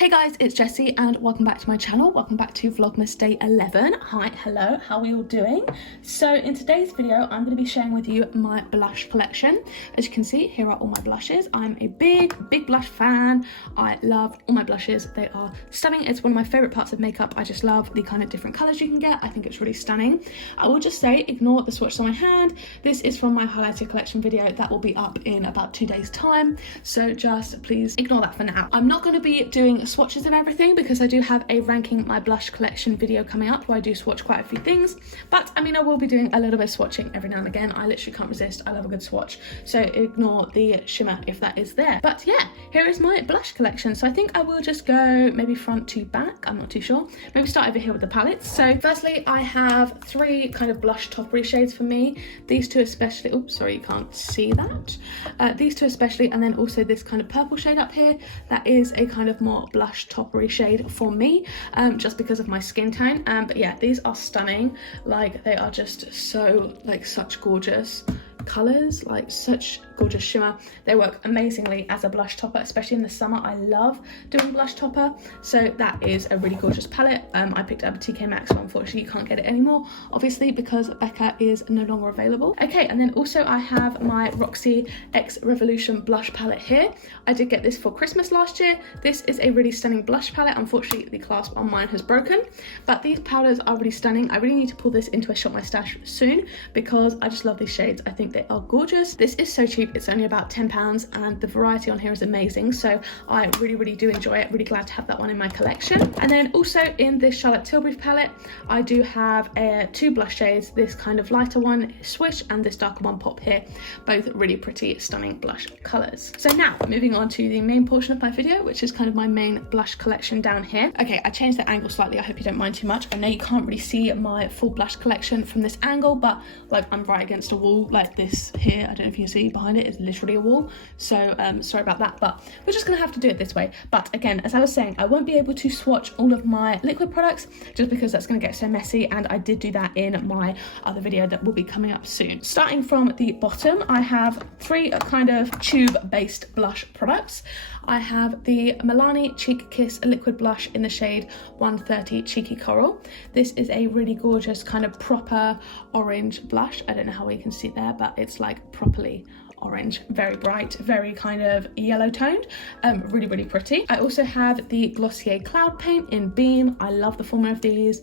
Hey guys, it's Jessie and welcome back to my channel. Welcome back to Vlogmas Day 11. Hi, hello, how are you all doing? So in today's video, I'm going to be sharing with you my blush collection. As you can see, here are all my blushes. I'm a big blush fan. I love all my blushes. They are stunning. It's one of my favorite parts of makeup. I just love the kind of different colors you can get. I think it's really stunning. I will just say, ignore the swatches on my hand. This is from my highlighted collection video that will be up in about 2 days time. So just please ignore that for now. I'm not going to be doing swatches of everything because I do have a ranking my blush collection video coming up where I do swatch quite a few things, but I mean I will be doing a little bit of swatching every now and again. I literally can't resist. I love a good swatch, so ignore the shimmer if that is there. But yeah, here is my blush collection. So I think I will just go maybe front to back, I'm not too sure. Maybe start over here with the palettes. So firstly, I have three kind of blush toppery shades for me. These two especially, oops sorry you can't see that. These two especially, and then also this kind of purple shade up here. That is a kind of more blush toppery shade for me, just because of my skin tone. But yeah, these are stunning. Like, they are just so, like, such gorgeous colors, like such gorgeous shimmer. They work amazingly as a blush topper, especially in the summer. I love doing blush topper, so that is a really gorgeous palette. I picked up a TK Maxx, but unfortunately you can't get it anymore, obviously because Becca is no longer available. Okay, and then also I have my Roxy X Revolution blush palette here. I did get this for Christmas last year. This is a really stunning blush palette. Unfortunately the clasp on mine has broken, but these powders are really stunning. I really need to pull this into a Shop My Stash soon because I just love these shades. I think they are gorgeous. This is so cheap. It's only about £10 and the variety on here is amazing, so I really do enjoy it. Really glad to have that one in my collection. And then also in this Charlotte Tilbury palette, I do have two blush shades, this kind of lighter one Swish and this darker one Pop here, both really pretty stunning blush colors. So now moving on to the main portion of my video, which is kind of my main blush collection down here. Okay, I changed the angle slightly. I hope you don't mind too much. I know you can't really see my full blush collection from this angle, but like I'm right against a wall like this here. I don't know if you can see behind it is literally a wall, so sorry about that, but we're just gonna have to do it this way. But again, as I was saying, I won't be able to swatch all of my liquid products just because that's gonna get so messy, and I did do that in my other video that will be coming up soon. Starting from the bottom, I have three kind of tube based blush products. I have the Milani Cheek Kiss liquid blush in the shade 130 Cheeky Coral. This is a really gorgeous kind of proper orange blush. I don't know how well you can see it there, but it's like properly orange, very bright, very kind of yellow toned, really pretty. I also have the Glossier Cloud Paint in Beam. I love the formula of these.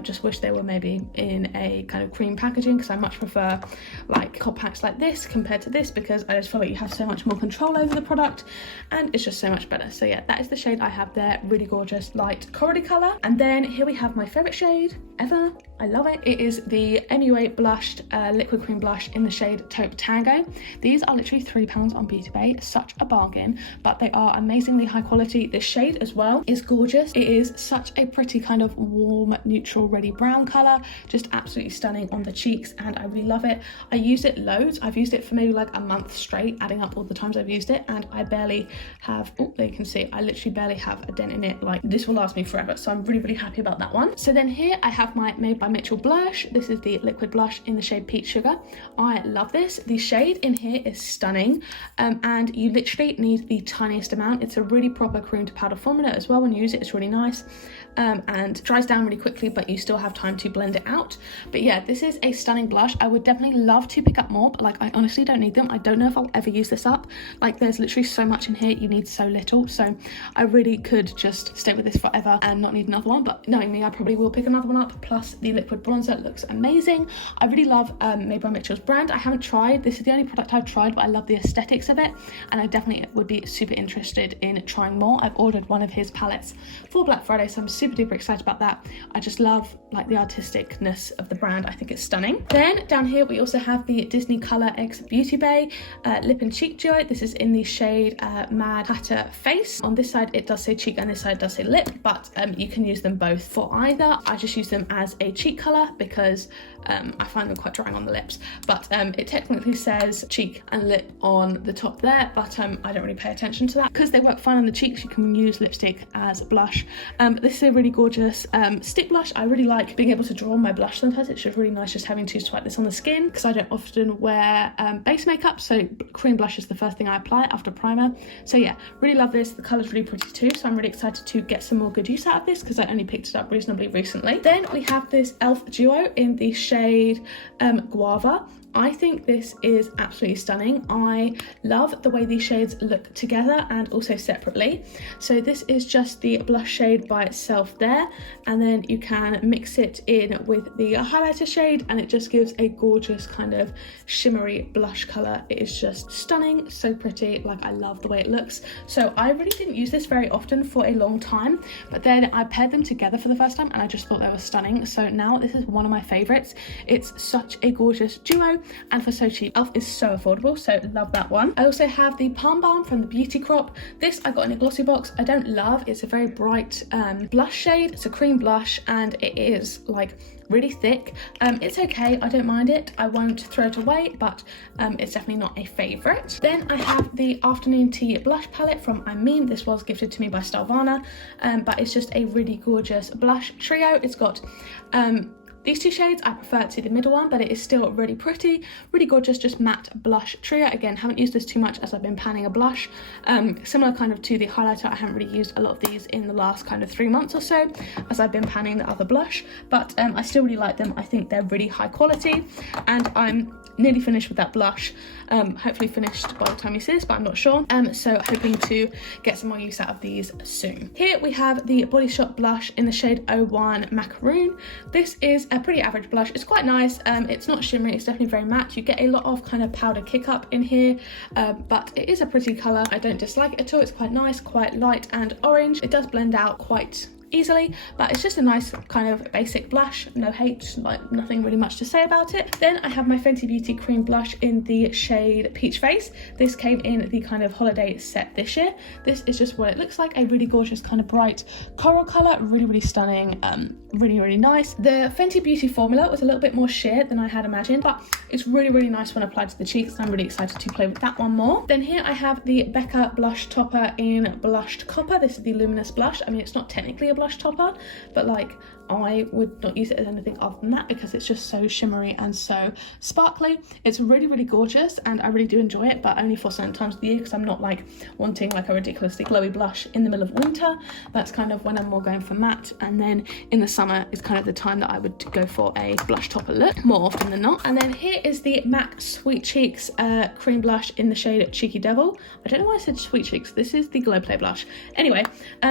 Just wish they were maybe in a kind of cream packaging because I much prefer like compacts like this compared to this, because I just feel like you have so much more control over the product and it's just so much better. So yeah, that is the shade I have there. Really gorgeous light corally color. And then here we have my favorite shade ever. I love it. It is the MUA blushed liquid cream blush in the shade Taupe Tango. These are literally £3 on Beauty Bay. Such a bargain, but they are amazingly high quality. This shade as well is gorgeous. It is such a pretty kind of warm, neutral, reddy brown color. Just absolutely stunning on the cheeks, and I really love it. I use it loads. I've used it for maybe like a month straight, adding up all the times I've used it, and I barely have, oh, there you can see, I literally barely have a dent in it. Like, this will last me forever, so I'm really happy about that one. So then here I have my Made by Mitchell blush. This is the liquid blush in the shade Peach Sugar. I love this. The shade in here is stunning, and you literally need the tiniest amount. It's a really proper cream to powder formula as well. When you use it, it's really nice, and dries down really quickly, but you still have time to blend it out. But yeah, this is a stunning blush. I would definitely love to pick up more, but like I honestly don't need them. I don't know if I'll ever use this up. Like, there's literally so much in here, you need so little, so I really could just stay with this forever and not need another one. But knowing me, I probably will pick another one up. Plus the liquid bronzer looks amazing. I really love Made by Mitchell's brand. I haven't tried, this is the only product I've tried, but I love the aesthetics of it, and I definitely would be super interested in trying more. I've ordered one of his palettes for Black Friday, so I'm super duper excited about that. I just love like the artisticness of the brand. I think it's stunning. Then down here we also have the Disney Color X Beauty Bay lip and cheek duo. This is in the shade Mad Hatter Face. On this side it does say cheek and this side does say lip, but you can use them both for either. I just use them as a cheek color because I find them quite drying on the lips. But it technically says cheek and lip on the top there, but I don't really pay attention to that because they work fine on the cheeks. You can use lipstick as blush. This is a really gorgeous stick blush. I really like being able to draw on my blush sometimes. It's just really nice just having to swipe this on the skin because I don't often wear base makeup, so cream blush is the first thing I apply after primer. So yeah, really love this. The colour's really pretty too, so I'm really excited to get some more good use out of this because I only picked it up reasonably recently. Then we have this e.l.f. duo in the shade Guava. I think this is absolutely stunning. I love the way these shades look together and also separately. So this is just the blush shade by itself there, and then you can mix it in with the highlighter shade and it just gives a gorgeous kind of shimmery blush colour. It is just stunning, so pretty. Like, I love the way it looks. So I really didn't use this very often for a long time, but then I paired them together for the first time and I just thought they were stunning. So now this is one of my favourites. It's such a gorgeous duo, and for so cheap. e.l.f. is so affordable, so love that one. I also have the Palm Balm from the Beauty Crop. This I got in a glossy box. I don't love. It's a very bright blush shade. It's a cream blush and it is like really thick. It's okay, I don't mind it. I won't throw it away, but it's definitely not a favourite. Then I have the Afternoon Tea blush palette from I Mean. This was gifted to me by Stelvana, but it's just a really gorgeous blush trio. It's got these two shades. I prefer to the middle one, but it is still really pretty, really gorgeous, just matte blush trio. Again, haven't used this too much as I've been panning a blush. Similar kind of to the highlighter, I haven't really used a lot of these in the last kind of 3 months or so as I've been panning the other blush, but I still really like them. I think they're really high quality, and I'm nearly finished with that blush. Hopefully finished by the time you see this, but I'm not sure. So hoping to get some more use out of these soon. Here we have the Body Shop blush in the shade 01 Macaroon. This is a pretty average blush. It's quite nice. It's not shimmery, it's definitely very matte. You get a lot of kind of powder kick up in here, but it is a pretty colour. I don't dislike it at all. It's quite nice, quite light and orange. It does blend out quite easily, but it's just a nice kind of basic blush. No hate, like nothing really much to say about it. Then I have my Fenty Beauty cream blush in the shade Peach Face. This came in the kind of holiday set this year. This is just what it looks like, a really gorgeous kind of bright coral colour, really stunning, really nice. The Fenty Beauty formula was a little bit more sheer than I had imagined, but it's really nice when applied to the cheeks. I'm really excited to play with that one more. Then here I have the Becca blush topper in blushed copper. This is the luminous blush. I mean, it's not technically a blush topper, but like, I would not use it as anything other than that because it's just so shimmery and so sparkly. It's really gorgeous and I really do enjoy it, but only for certain times of the year because I'm not like wanting like a ridiculously glowy blush in the middle of winter. That's kind of when I'm more going for matte, and then in the summer is kind of the time that I would go for a blush topper look more often than not. And then here is the MAC Sweet Cheeks cream blush in the shade Cheeky Devil. I don't know why I said Sweet Cheeks. This is the Glow Play blush. Anyway,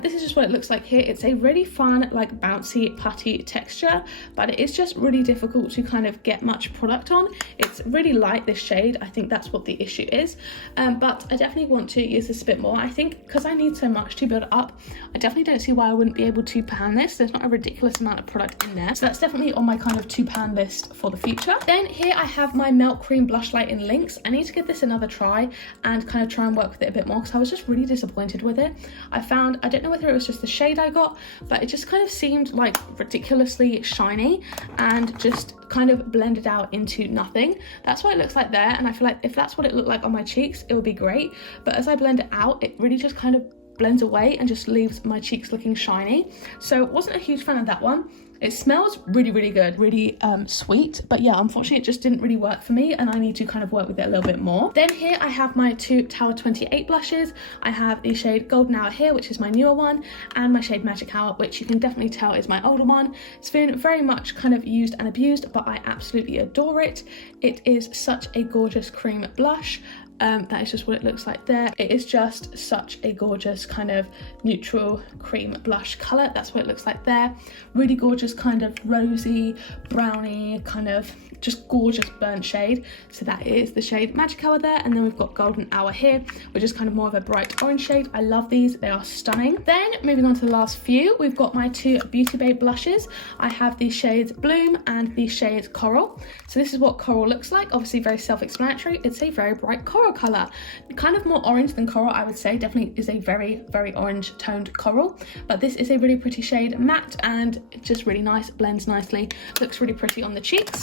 this is just what it looks like here. It's a really fun, like bouncy, putty texture, but it is just really difficult to kind of get much product on. It's really light, this shade. I think that's what the issue is, but I definitely want to use this a bit more. I think because I need so much to build it up, I definitely don't see why I wouldn't be able to pan this. There's not a ridiculous amount of product in there, so that's definitely on my kind of to pan list for the future. Then here I have my Milk Cream blush light in Lynx. I need to give this another try and kind of try and work with it a bit more because I was just really disappointed with it. I don't know whether it was just the shade I got, but it just kind of seemed like ridiculously shiny and just kind of blended out into nothing. That's what it looks like there, and I feel like if that's what it looked like on my cheeks, it would be great, but as I blend it out, it really just kind of blends away and just leaves my cheeks looking shiny. So wasn't a huge fan of that one. It smells really good, really sweet, but yeah, unfortunately it just didn't really work for me and I need to kind of work with it a little bit more. Then here I have my two Tower 28 blushes. I have the shade Golden Hour here, which is my newer one, and my shade Magic Hour, which you can definitely tell is my older one. It's been very much kind of used and abused, but I absolutely adore it. It is such a gorgeous cream blush. That is just what it looks like there. It is just such a gorgeous kind of neutral cream blush colour. That's what it looks like there. Really gorgeous kind of rosy, browny, kind of just gorgeous burnt shade. So that is the shade Magic Hour there, and then we've got Golden Hour here, which is kind of more of a bright orange shade. I love these, they are stunning. Then moving on to the last few, we've got my two Beauty Babe blushes. I have the shades Bloom and the shade Coral. So this is what Coral looks like, obviously very self-explanatory. It's a very bright coral coral colour. Kind of more orange than coral, I would say. Definitely is a very, very orange toned coral. But this is a really pretty shade, matte, and just really nice, blends nicely, looks really pretty on the cheeks.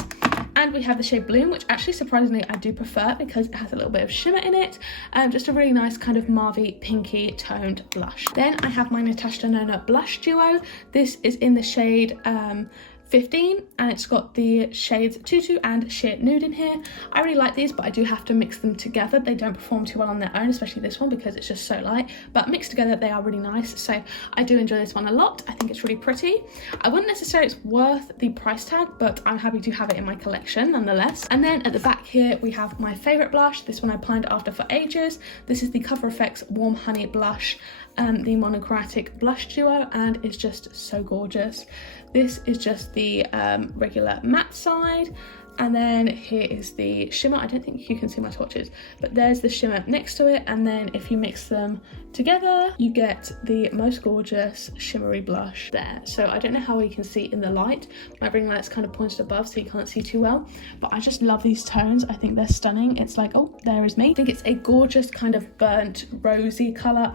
And we have the shade Bloom, which actually surprisingly I do prefer because it has a little bit of shimmer in it. Just a really nice kind of mauvey, pinky toned blush. Then I have my Natasha Nona blush duo. This is in the shade 15, and it's got the shades Tutu and Sheer Nude in here. I really like these, but I do have to mix them together. They don't perform too well on their own, especially this one because it's just so light, but mixed together they are really nice. So I do enjoy this one a lot. I think it's really pretty. I wouldn't necessarily say it's worth the price tag, but I'm happy to have it in my collection nonetheless. And then at the back here we have my favorite blush. This one I pined after for ages. This is the Cover FX Warm Honey blush, the Monochromatic blush duo, and it's just so gorgeous. This is just the regular matte side, and then here is the shimmer. I don't think you can see my swatches, but there's the shimmer next to it, and then if you mix them together you get the most gorgeous shimmery blush there. So I don't know how you can see in the light. My ring light's kind of pointed above so you can't see too well, but I just love these tones. I think they're stunning. It's like, oh, there is me. I think it's a gorgeous kind of burnt rosy colour.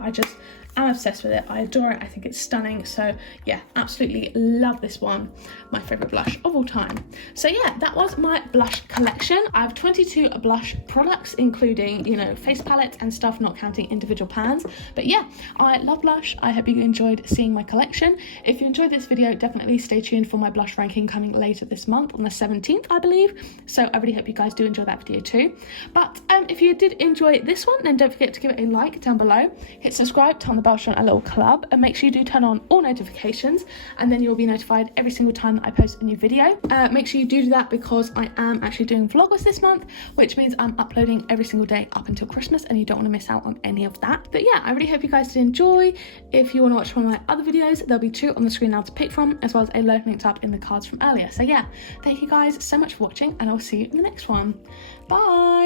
I'm obsessed with it. I adore it. I think it's stunning. So yeah, absolutely love this one. My favorite blush of all time. So yeah, that was my blush collection. I have 22 blush products, including, you know, face palettes and stuff, not counting individual pans. But yeah, I love blush. I hope you enjoyed seeing my collection. If you enjoyed this video, definitely stay tuned for my blush ranking coming later this month on the 17th, I believe. So I really hope you guys do enjoy that video too. But if you did enjoy this one, then don't forget to give it a like down below. Hit subscribe, turn the bell on a little club, and make sure you do turn on all notifications, and then you'll be notified every single time that I post a new video. Make sure you do that because I am actually doing Vlogmas this month, which means I'm uploading every single day up until Christmas, and you don't want to miss out on any of that. But yeah, I really hope you guys did enjoy. If you want to watch one of my other videos, there'll be 2 on the screen now to pick from, as well as a load linked up in the cards from earlier. So yeah, thank you guys so much for watching, and I'll see you in the next one. Bye.